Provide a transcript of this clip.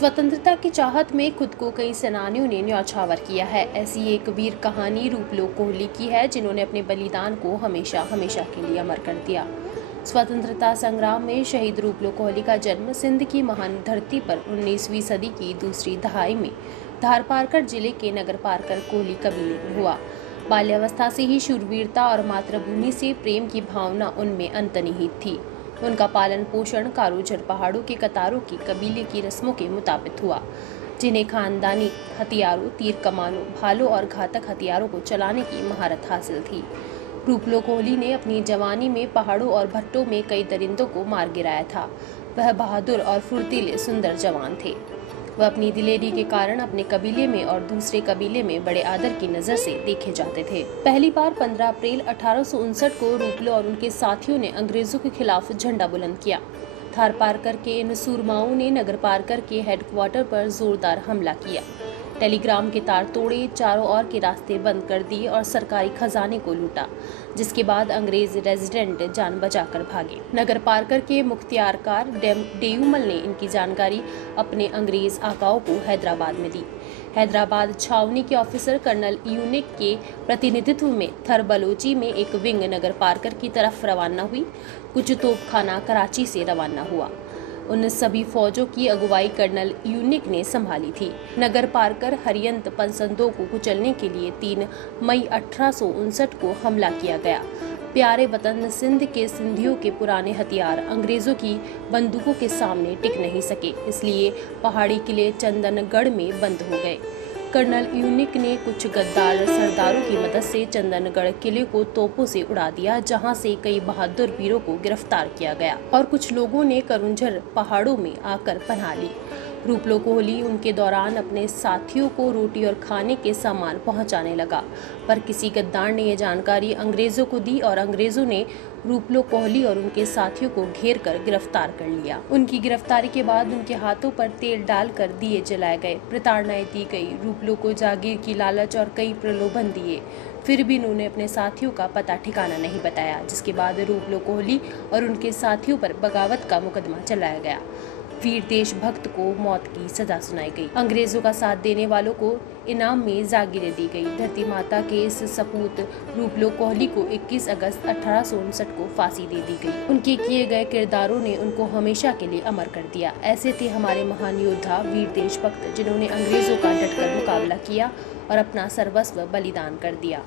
स्वतंत्रता की चाहत में खुद को कई सेनानियों ने न्यौछावर किया है। ऐसी एक वीर कहानी रूपलोक कोहली की है, जिन्होंने अपने बलिदान को हमेशा हमेशा के लिए अमर कर दिया। स्वतंत्रता संग्राम में शहीद रूपलोक कोहली का जन्म सिंध की महान धरती पर 19वीं सदी की दूसरी दहाई में धारपारकर जिले के नगर पारकर कोहली कबीले में हुआ। बाल्यावस्था से ही शूरवीरता और मातृभूमि से प्रेम की भावना उनमें अंतर्निहित थी। उनका पालन पोषण कारूझर पहाड़ों के कतारों की कबीले की रस्मों के मुताबिक हुआ, जिन्हें खानदानी हथियारों, तीर कमानों, भालों और घातक हथियारों को चलाने की महारत हासिल थी। रूपलोक कोहली ने अपनी जवानी में पहाड़ों और भट्टों में कई दरिंदों को मार गिराया था। वह बहादुर और फुर्तीले सुंदर जवान थे। वह अपनी दिलेरी के कारण अपने कबीले में और दूसरे कबीले में बड़े आदर की नजर से देखे जाते थे। पहली बार 15 अप्रैल 1859 को रूपलो और उनके साथियों ने अंग्रेजों के खिलाफ झंडा बुलंद किया। धारपारकर के इन सूरमाओं ने नगर पारकर के हेडक्वार्टर पर जोरदार हमला किया, टेलीग्राम के तार तोड़े, चारों ओर के रास्ते बंद कर दिए और सरकारी खजाने को लूटा, जिसके बाद अंग्रेज रेजिडेंट जान बचाकर भागे। नगर पारकर के मुख्तियारकार डेयूमल ने इनकी जानकारी अपने अंग्रेज आकाओं को हैदराबाद में दी। हैदराबाद छावनी के ऑफिसर कर्नल यूनिक के प्रतिनिधित्व में थर बलोची में एक विंग नगर पारकर की तरफ रवाना हुई। कुछ तोपखाना कराची से रवाना हुआ। उन सभी फौजों की अगुवाई कर्नल यूनिक ने संभाली थी। नगर पारकर हरियंत पनसंदों को कुचलने के लिए 3 मई 1859 को हमला किया गया। प्यारे वतन सिंध के सिंधियों के पुराने हथियार अंग्रेजों की बंदूकों के सामने टिक नहीं सके, इसलिए पहाड़ी किले चंदनगढ़ में बंद हो गए। कर्नल यूनिक ने कुछ गद्दार सरदारों की मदद से चंदनगढ़ किले को तोपों से उड़ा दिया, जहां से कई बहादुर वीरों को गिरफ्तार किया गया और कुछ लोगों ने करुंझर पहाड़ों में आकर पनाह ली। रूपलोक कोहली उनके दौरान अपने साथियों को रोटी और खाने के सामान पहुंचाने लगा, पर किसी गद्दार ने यह जानकारी अंग्रेजों को दी और अंग्रेजों ने रूपलोक कोहली और उनके साथियों को घेर कर गिरफ्तार कर लिया। उनकी गिरफ्तारी के बाद उनके हाथों पर तेल डालकर दिए जलाए गए, प्रताड़नाएं दी गई, रूपलोक को जागीर की लालच और कई प्रलोभन दिए। फिर भी उन्होंने अपने साथियों का पता ठिकाना नहीं बताया, जिसके बाद रूपलोक कोहली और उनके साथियों पर बगावत का मुकदमा चलाया गया। वीर देशभक्त को मौत की सजा सुनाई गई। अंग्रेजों का साथ देने वालों को इनाम में जागीरें दी गई। धरती माता के इस सपूत रूपलोक कोहली को 21 अगस्त 1859 को फांसी दे दी गई। उनके किए गए किरदारों ने उनको हमेशा के लिए अमर कर दिया। ऐसे थे हमारे महान योद्धा, वीर देशभक्त, जिन्होंने अंग्रेजों का डटकर मुकाबला किया और अपना सर्वस्व बलिदान कर दिया।